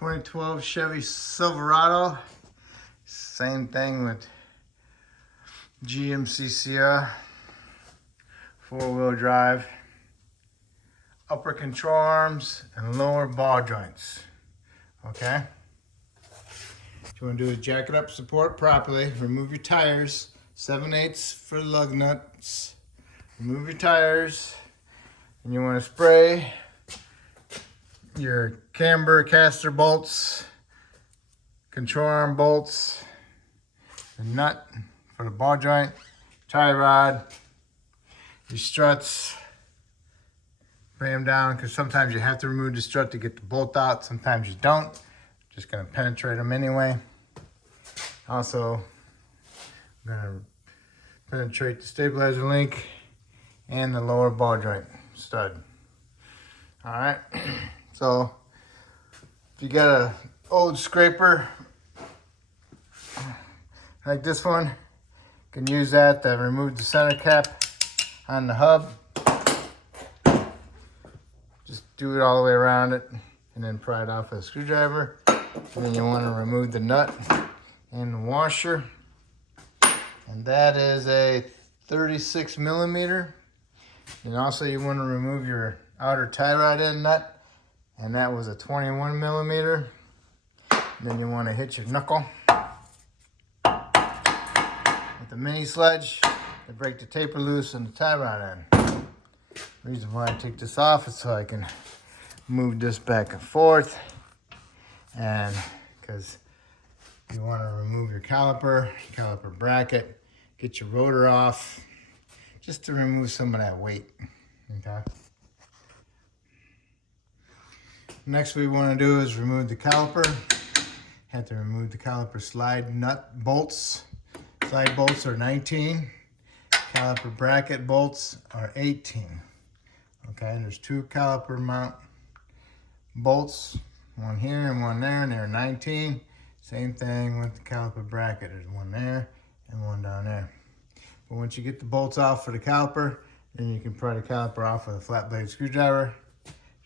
2012 Chevy Silverado. Same thing with GMC Sierra. 4-wheel drive. Upper control arms and lower ball joints. Okay? What you want to do is jack it up, support properly, remove your tires, 7/8 for lug nuts, remove your tires, and you want to spray your camber caster bolts, control arm bolts, the nut for the ball joint, tie rod, your struts, spray them down because sometimes you have to remove the strut to get the bolt out, sometimes you don't. Just gonna penetrate them anyway. Also, I'm gonna penetrate the stabilizer link and the lower ball joint stud. All right, so if you got an old scraper like this one, you can use that to remove the center cap on the hub. Just do it all the way around it and then pry it off with a screwdriver. And then you want to remove the nut and the washer. And that is a 36 millimeter. And also you want to remove your outer tie rod end nut. And that was a 21 millimeter. And then you want to hit your knuckle with the mini sledge to break the taper loose on the tie rod end. The reason why I take this off is so I can move this back and forth. And because you want to remove your caliper bracket, get your rotor off, just to remove some of that weight. Okay. Next, we want to do is remove the caliper. Have to remove the caliper slide nut bolts. Slide bolts are 19. Caliper bracket bolts are 18. Okay, there's 2 caliper mount bolts. One here and one there, and they're 19. Same thing with the caliper bracket. There's one there and one down there. But once you get the bolts off for the caliper, then you can pry the caliper off with a flat blade screwdriver.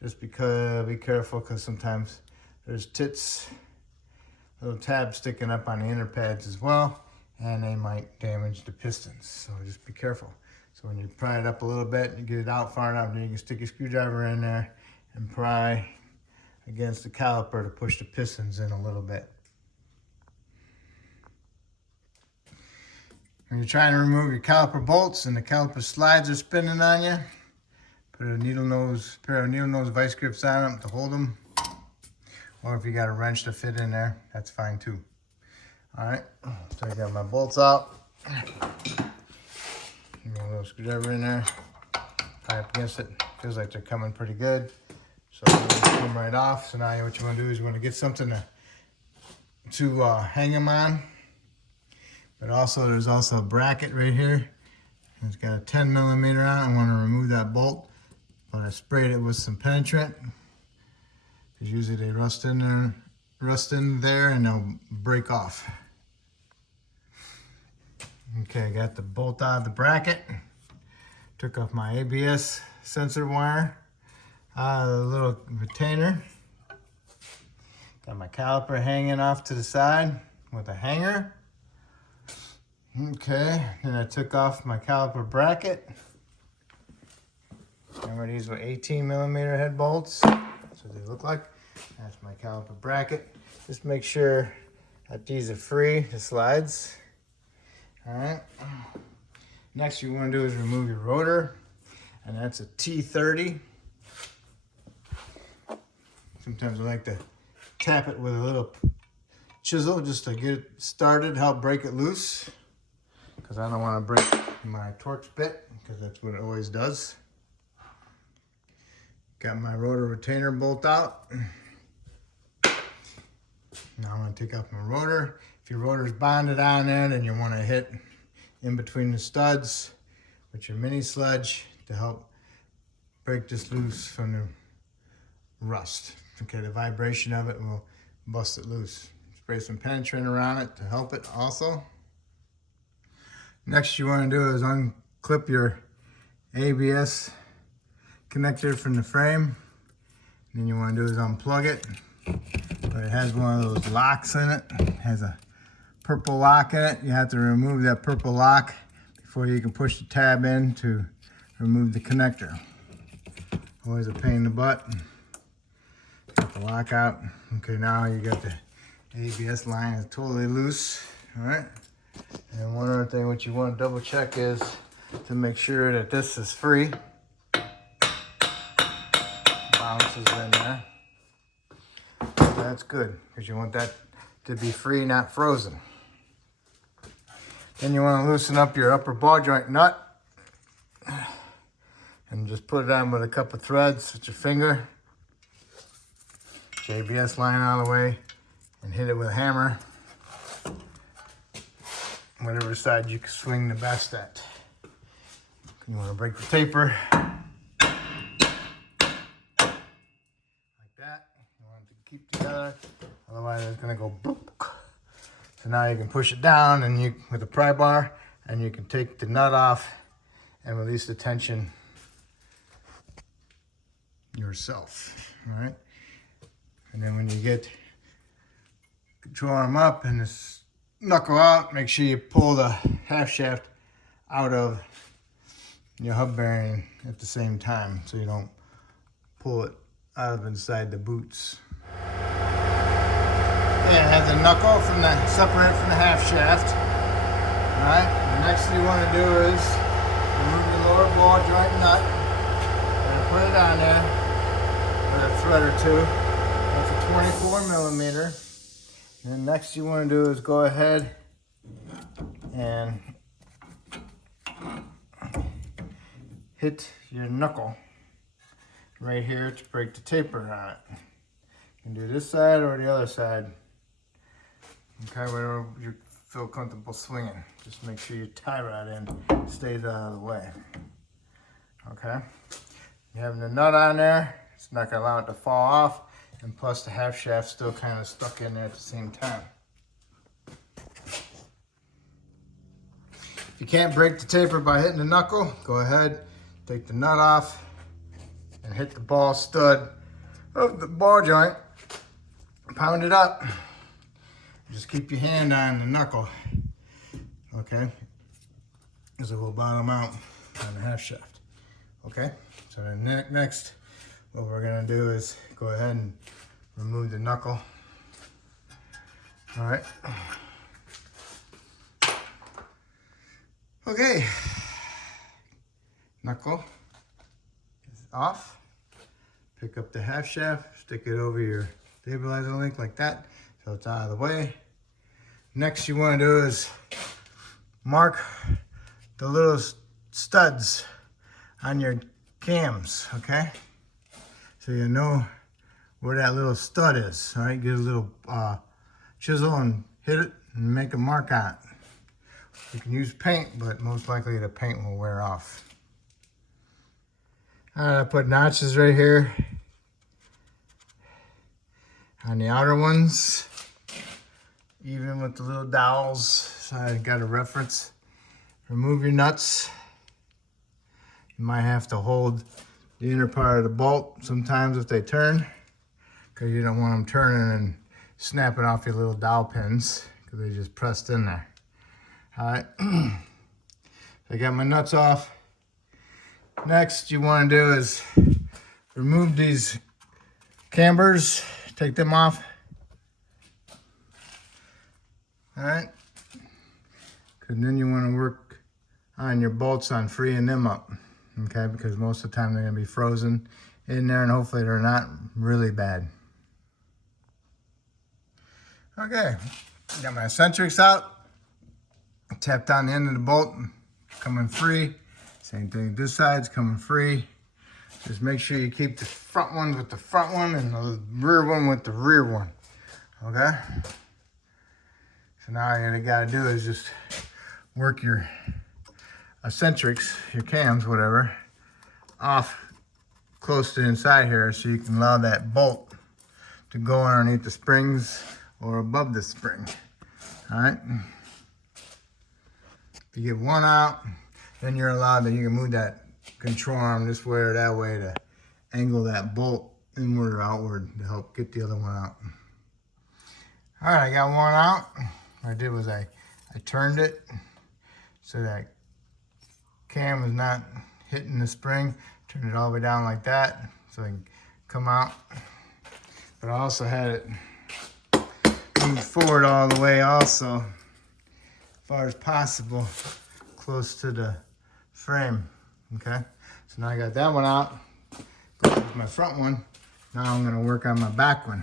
Just because, be careful, because sometimes there's little tabs sticking up on the inner pads as well, and they might damage the pistons. So just be careful. So when you pry it up a little bit, you get it out far enough, then you can stick your screwdriver in there and pry against the caliper to push the pistons in a little bit. When you're trying to remove your caliper bolts and the caliper slides are spinning on you, put a pair of needle nose vice grips on them to hold them. Or if you got a wrench to fit in there, that's fine too. All right, so I got my bolts out. Give me a little screwdriver in there, tie up against it. Feels like they're coming pretty good. So they come right off. So now what you want to do is you want to get something to hang them on. But also there's also a bracket right here. It's got a 10 millimeter on it. I want to remove that bolt, but I sprayed it with some penetrant because usually they rust in there and they'll break off. Okay, I got the bolt out of the bracket. Took off my ABS sensor wire. The little retainer. Got my caliper hanging off to the side with a hanger. Okay, then I took off my caliper bracket. Remember, these were 18 millimeter head bolts. That's what they look like. That's my caliper bracket. Just make sure that these are free, the slides. All right. Next, you want to do is remove your rotor, and that's a T30. Sometimes I like to tap it with a little chisel just to get it started, help break it loose. Because I don't want to break my Torx bit, because that's what it always does. Got my rotor retainer bolt out. Now I'm going to take off my rotor. If your rotor's bonded on there, then you want to hit in between the studs with your mini sledge to help break this loose from the rust. Okay, the vibration of it will bust it loose. Spray some penetrant around it to help it also. Next you want to do is unclip your ABS connector from the frame. And then you want to do is unplug it. but it has one of those locks in it. It has a purple lock in it. You have to remove that purple lock before you can push the tab in to remove the connector. Always a pain in the butt. Got the lock out. Okay, now you got the ABS line is totally loose. All right. And one other thing what you want to double check is to make sure that this is free. Bounces in there. That's good because you want that to be free, not frozen. Then you want to loosen up your upper ball joint nut and just put it on with a couple threads with your finger. Get your ABS line out of the way and hit it with a hammer. Whatever side you can swing the best at. You want to break the taper like that. You want it to keep together, otherwise it's going to go boop. So now you can push it down and you with a pry bar, and you can take the nut off and release the tension yourself. All right. And then when you get control arm up and this knuckle out, make sure you pull the half shaft out of your hub bearing at the same time so you don't pull it out of inside the boots. Yeah, have the knuckle separate from the half shaft. All right. The next thing you want to do is remove the lower ball joint nut and put it on there with a thread or two. That's a 24 millimeter. And then next you want to do is go ahead and hit your knuckle right here to break the taper on it. You can do this side or the other side. Okay, whatever you feel comfortable swinging. Just make sure your tie rod end stays out of the way. Okay, you have the nut on there. It's not going to allow it to fall off, and plus the half shaft still kind of stuck in there at the same time. If you can't break the taper by hitting the knuckle, go ahead, take the nut off, and hit the ball stud of the ball joint. Pound it up. Just keep your hand on the knuckle, okay? Because it will bottom out on the half shaft, okay? So then next, what we're gonna do is go ahead and remove the knuckle. All right. Okay. Knuckle is off. Pick up the half shaft, stick it over your stabilizer link like that, so it's out of the way. Next you want to do is mark the little studs on your cams, okay? So you know where that little stud is, all right? Get a little chisel and hit it and make a mark on it. You can use paint, but most likely the paint will wear off. All right, I put notches right here on the outer ones, even with the little dowels, so I got a reference. Remove your nuts. You might have to hold the inner part of the bolt sometimes if they turn, because you don't want them turning and snapping off your little dowel pins, because they just pressed in there. All right, I got my nuts off. Next you want to do is remove these cambers, take them off. All right, because then you want to work on your bolts on freeing them up, okay, because most of the time they're going to be frozen in there, and hopefully they're not really bad. Okay, got my eccentrics out, tapped on the end of the bolt, coming free. Same thing, this side's coming free. Just make sure you keep the front one with the front one and the rear one with the rear one, okay? So now all you gotta do is just work your eccentrics, your cams, whatever, off close to the inside here so you can allow that bolt to go underneath the springs or above the spring, all right? If you get one out, then you're allowed to, you can move that control arm this way or that way to angle that bolt inward or outward to help get the other one out. All right, I got one out. What I did was I turned it so that cam was not hitting the spring. Turned it all the way down like that so it can come out. But I also had it moved forward all the way also, as far as possible, close to the frame, okay? So now I got that one out. Go with my front one. Now I'm gonna work on my back one.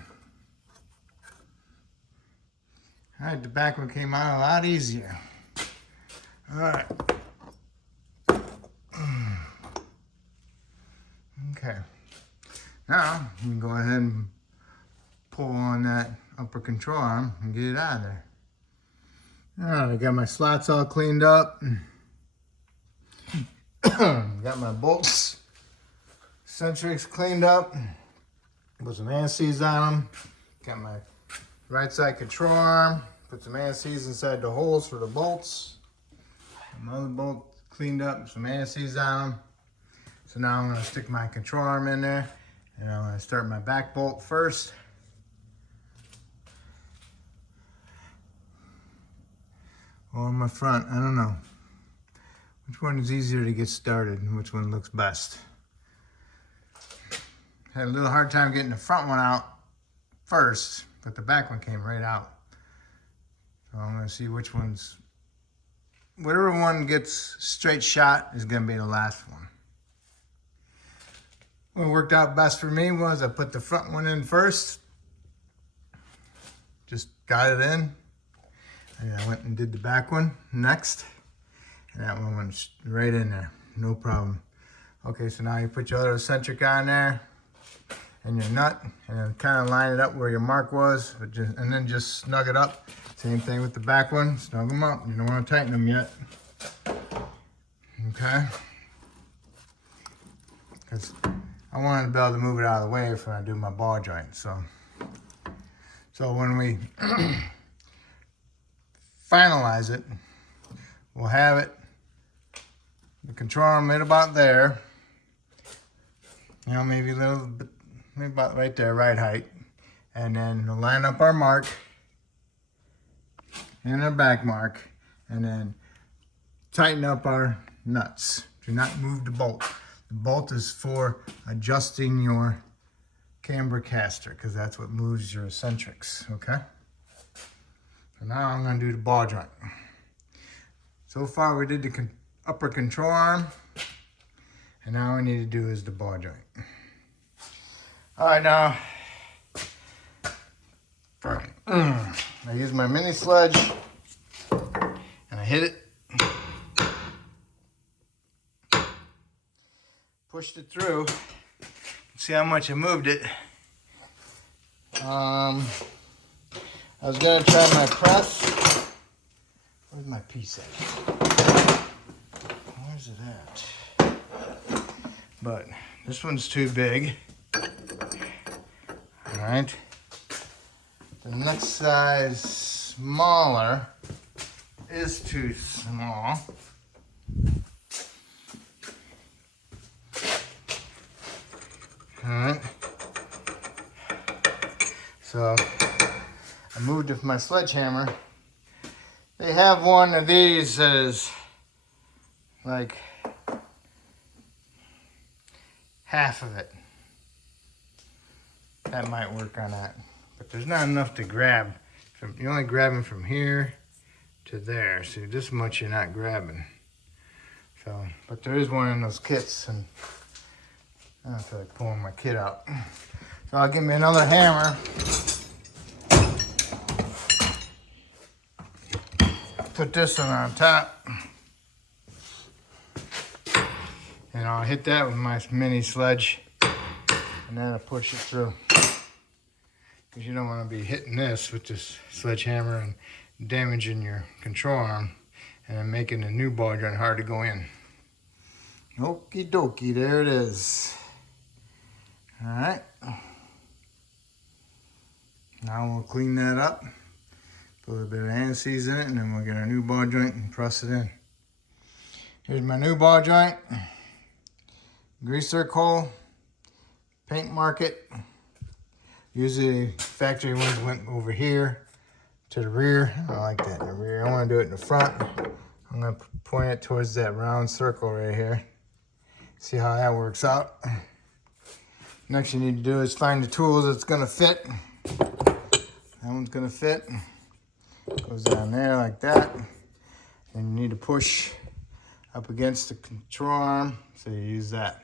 All right, the back one came out a lot easier. All right. Okay. Now, you can go ahead and pull on that upper control arm and get it out of there. All right, I got my slots all cleaned up. Got my bolts, centrics cleaned up. Put some anti-seize on them. Got my right side control arm. Put some anti-seize inside the holes for the bolts. My other bolt cleaned up, some anti-seize on them. So now I'm gonna stick my control arm in there and I'm gonna start my back bolt first. Or my front, I don't know. Which one is easier to get started and which one looks best? Had a little hard time getting the front one out first, but the back one came right out. So I'm gonna see which one's, whatever one gets straight shot is gonna be the last one. What worked out best for me was I put the front one in first. Just got it in. And I went and did the back one next. And that one went right in there, no problem. Okay, so now you put your other eccentric on there and your nut, and then kind of line it up where your mark was, but just, and then just snug it up. Same thing with the back one, snug them up. You don't want to tighten them yet. Okay? Because I wanted to be able to move it out of the way if I do my ball joint. So when we finalize it, we'll have it, the control arm right about there, you know, maybe a little bit, maybe about right there, right height, and then we'll line up our mark and our back mark, and then tighten up our nuts. Do not move the bolt. The bolt is for adjusting your camber caster, because that's what moves your eccentrics, okay? So now I'm gonna do the ball joint. So far we did the upper control arm, and now all we need to do is the ball joint. All right, now, I use my mini sledge, and I hit it. Pushed it through. See how much I moved it. I was gonna try my press. Where's my piece at? Where's it at? But this one's too big. All right. The next size smaller is too small. All right. So I moved with my sledgehammer. They have one of these that is like half of it. That might work on that. But there's not enough to grab. You're only grabbing from here to there. So this much you're not grabbing. So, but there is one in those kits, and I don't feel like pulling my kit out. So I'll give me another hammer. Put this one on top. And I'll hit that with my mini sledge. And then I'll push it through. Because you don't want to be hitting this with this sledgehammer and damaging your control arm. And then making the new ball joint hard to go in. Okie dokie, there it is. All right. Now we'll clean that up. Put a little bit of anti-seize in it, and then we'll get our new ball joint and press it in. Here's my new ball joint. Greaser hole. Paint market. Usually factory ones went over here. to the rear. I don't like that in the rear. I want to do it in the front. I'm going to point it towards that round circle right here. See how that works out. Next you need to do is find the tools that's going to fit. That one's going to fit. Goes down there like that. And you need to push up against the control arm, so you use that.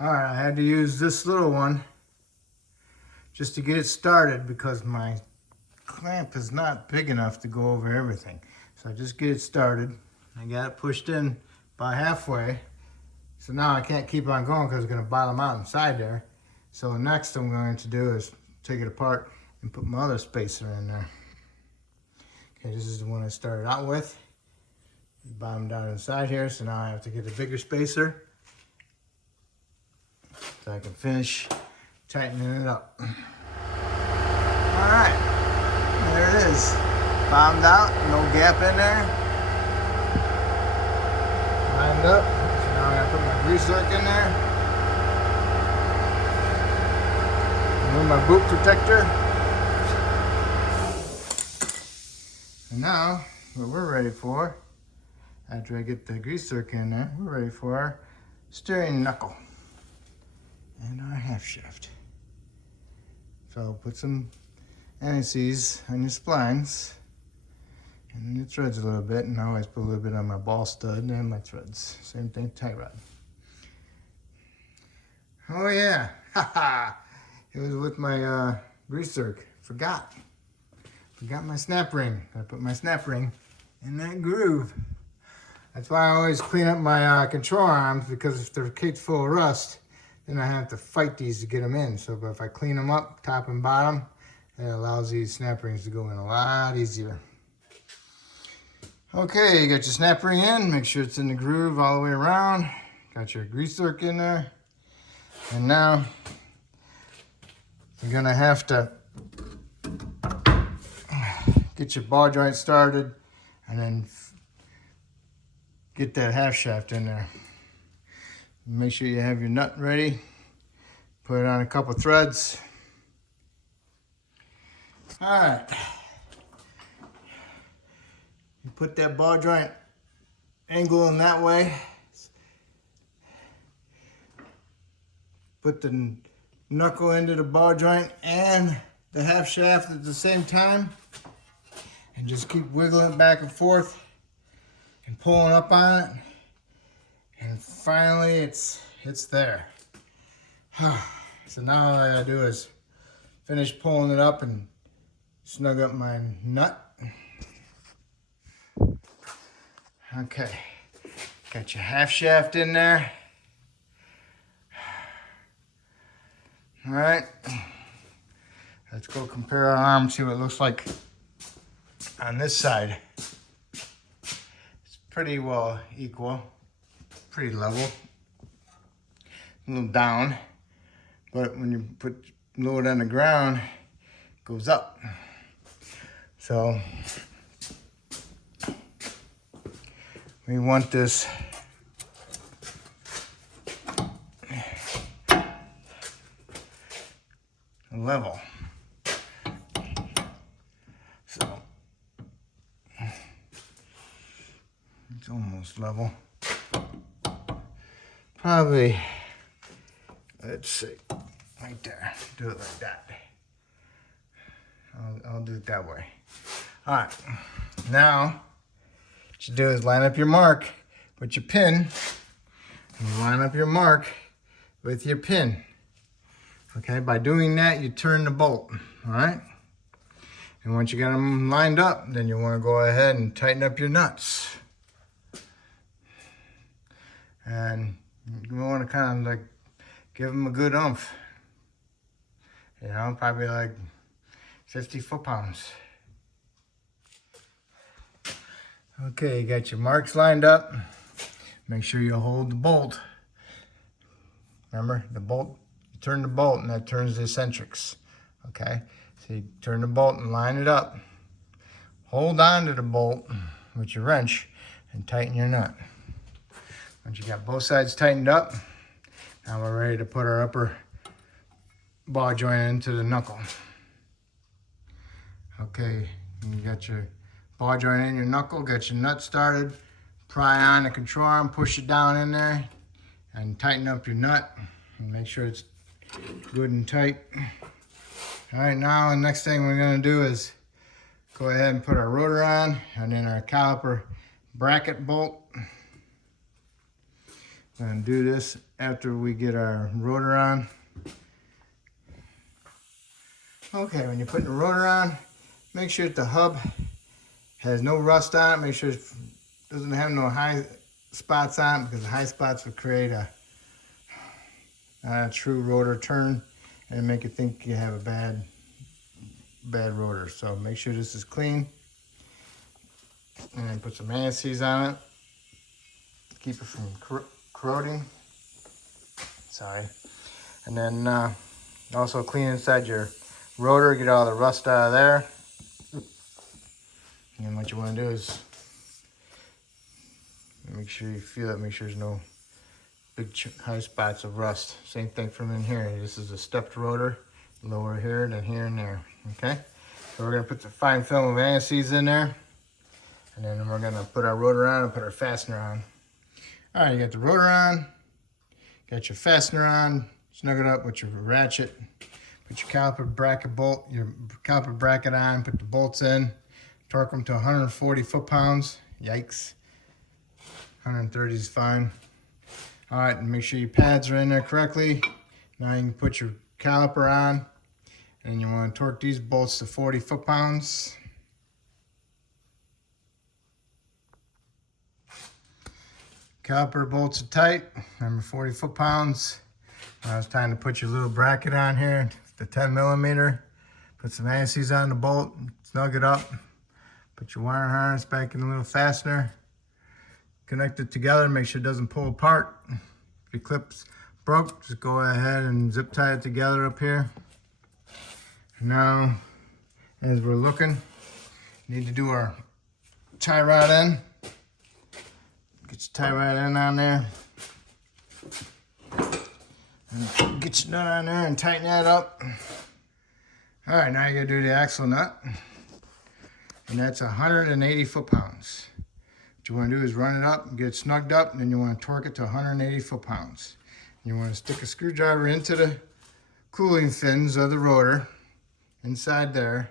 Alright, I had to use this little one just to get it started because my clamp is not big enough to go over everything. So I just get it started. I got it pushed in about halfway. So now I can't keep on going because it's going to bottom out inside there. So next I'm going to do is take it apart and put my other spacer in there. Okay, this is the one I started out with. It bottomed out inside here, so now I have to get a bigger spacer so I can finish tightening it up. Alright, there it is. Bottomed out, no gap in there. Lined up. So now I gotta put my grease zerk in there. Remove my boot protector. And now, what we're ready for, after I get the grease zerk in there, we're ready for our steering knuckle and our half shaft. So put some anti-seize on your splines and your threads a little bit, and I always put a little bit on my ball stud and my threads. Same thing, tie rod. Oh yeah, haha! It was with my grease zerk. Forgot my snap ring. I put my snap ring in that groove. That's why I always clean up my control arms, because if they're caked full of rust, then I have to fight these to get them in. So but if I clean them up, top and bottom, it allows these snap rings to go in a lot easier. Okay, you got your snap ring in. Make sure it's in the groove all the way around. Got your grease zerk in there. And now you're gonna have to get your ball joint started and then get that half shaft in there. Make sure you have your nut ready. Put it on a couple threads. All right. You put that ball joint angle in that way. Put the knuckle into the ball joint and the half shaft at the same time. And just keep wiggling it back and forth and pulling up on it. And finally it's there. So now all I gotta do is finish pulling it up and snug up my nut. Okay, got your half shaft in there. All right, let's go compare our arms, see what it looks like on this side. It's pretty well equal, pretty level, a little down, but when you lower it on the ground, it goes up. So we want this level. So it's almost level. Probably, let's see, right there. Do it like that. I'll do it that way. All right, now what you do is line up your mark with your pin, and line up your mark with your pin. Okay, by doing that, you turn the bolt, all right? And once you got them lined up, then you want to go ahead and tighten up your nuts. And you want to kind of like give them a good oomph. You know, probably like 50 foot-pounds. Okay, you got your marks lined up. Make sure you hold the bolt. Remember, the bolt, you turn the bolt and that turns the eccentrics. Okay, so you turn the bolt and line it up. Hold on to the bolt with your wrench and tighten your nut. Once you got both sides tightened up, now we're ready to put our upper ball joint into the knuckle. Okay, you got your ball joint in your knuckle, got your nut started. Pry on the control arm, push it down in there, and tighten up your nut. And make sure it's good and tight. All right, now the next thing we're gonna do is go ahead and put our rotor on, and then our caliper bracket bolt. We're gonna do this after we get our rotor on. Okay, when you're putting the rotor on, make sure that the hub has no rust on it. Make sure it doesn't have no high spots on it, because the high spots would create a true rotor turn and make you think you have a bad rotor. So make sure this is clean, and then put some anti-seize on it. Keep it from corroding. Sorry. And then also clean inside your rotor, get all the rust out of there. And what you want to do is make sure you feel it, make sure there's no big high spots of rust. Same thing from in here. This is a stepped rotor, lower here than here and there. Okay, so we're going to put the fine film of anti-seize in there, and then we're going to put our rotor on and put our fastener on. All right, you got the rotor on, got your fastener on, snug it up with your ratchet, put your caliper bracket bolt, your caliper bracket on, put the bolts in, torque them to 140 foot-pounds. Yikes. 130 is fine. All right, and make sure your pads are in there correctly. Now you can put your caliper on, and you want to torque these bolts to 40 foot-pounds. Caliper bolts are tight, remember 40 foot-pounds. Now it's time to put your little bracket on here, the 10 millimeter. Put some anti-seize on the bolt, snug it up. Put your wire harness back in the little fastener. Connect it together, make sure it doesn't pull apart. If your clip's broke, just go ahead and zip tie it together up here. Now, as we're looking, we need to do our tie rod in. Get your tie rod in on there. And get your nut on there and tighten that up. All right, now you're gonna do the axle nut. And that's 180 foot-pounds. What you want to do is run it up and get it snugged up, and then you want to torque it to 180 foot-pounds. You want to stick a screwdriver into the cooling fins of the rotor inside there,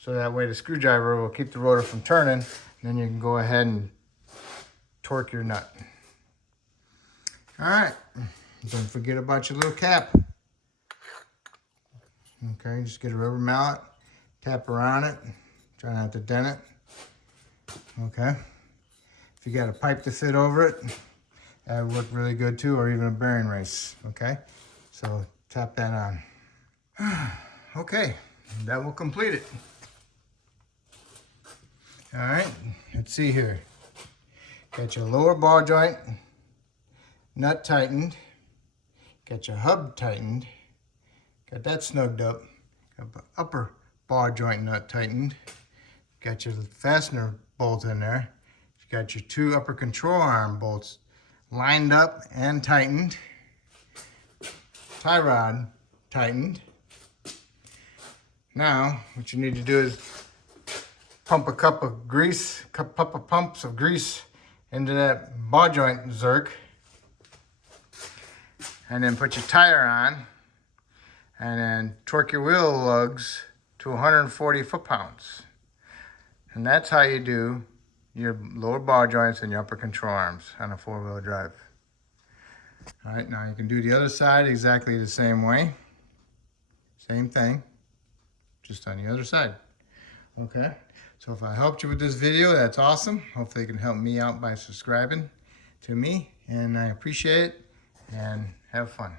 so that way the screwdriver will keep the rotor from turning, and then you can go ahead and torque your nut. All right, don't forget about your little cap. Okay, just get a rubber mallet, tap around it, try not to dent it. Okay, if you got a pipe to fit over it, that would work really good too, or even a bearing race. Okay, so tap that on. Okay, that will complete it. All right, let's see here. Got your lower ball joint nut tightened, got your hub tightened, got that snugged up, got the upper ball joint nut tightened, got your fastener bolt in there, you got your two upper control arm bolts lined up and tightened, tie rod tightened. Now what you need to do is pump a cup of grease, couple pumps of grease into that ball joint zerk, and then put your tire on, and then torque your wheel lugs to 140 foot-pounds. And that's how you do your lower ball joints and your upper control arms on a four-wheel drive. All right, now you can do the other side exactly the same way. Same thing, just on the other side. Okay, so if I helped you with this video, that's awesome. Hopefully you can help me out by subscribing to me, and I appreciate it, and have fun.